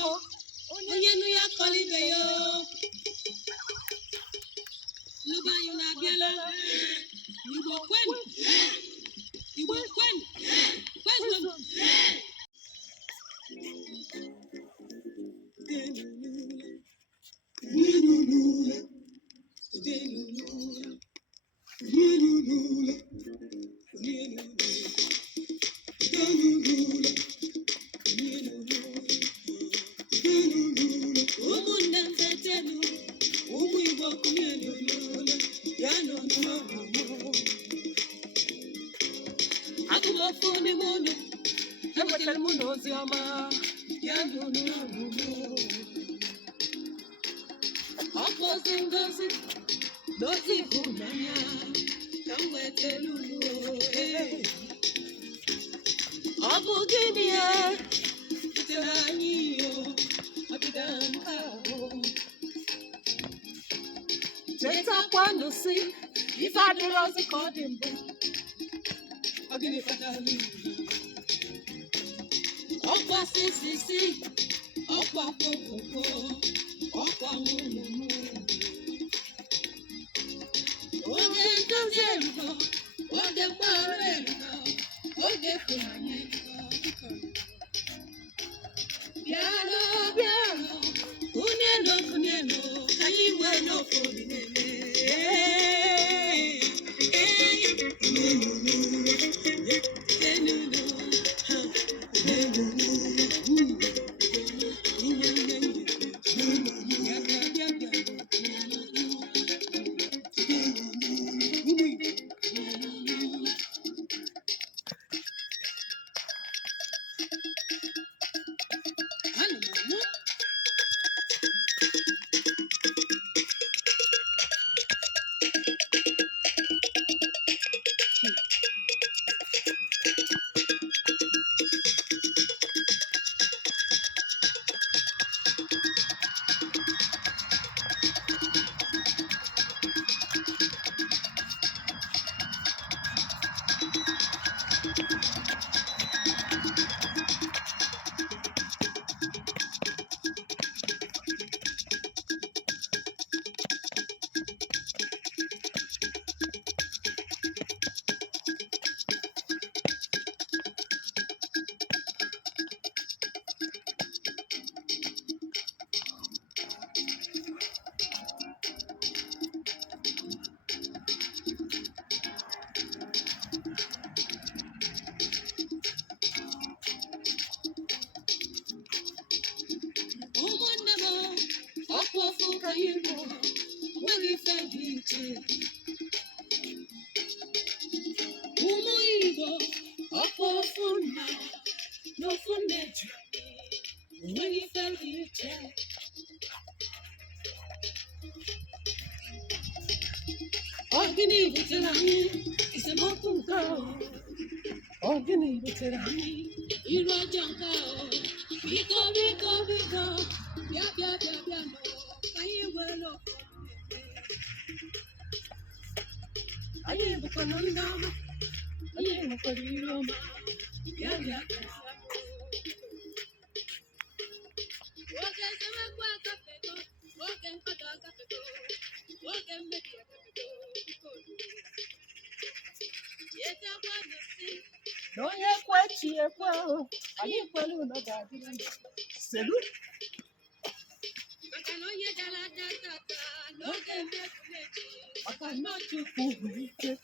Igbo, onye nu ya kolibe yo. Luba yuna biela. Igbokwe. Igbokwe. Kwezmo. Agumofuni muno, ewetel muno zioma, yanunu. Opposing dozi, dozi hunanya, kamwetelulu. Obuginie, iteraniyo, abidankao. Teta kwanu si, ifadirozi kodimbo. Agini fatali. Opa sisi, opa koko, opa mumu. Oge ntanzelo, oge marelo, oge fulanyelo. Biano, uneno, kayiwe no funinele. Organi veterani, ise mokunga. Organi veterani, irojanka. Biko, bia no. Kayi welo. Aye bukananda, aye mukariyoma. Bia. Woke sewe kwa kafeto, woke nkada kafeto, woke media kafeto. Yeta kwa nusi. Noye kwechi ekwa, aye kwelu no gadi. Salut. Makanoye dala data, no gembe kuleji. Makanoju kuwite.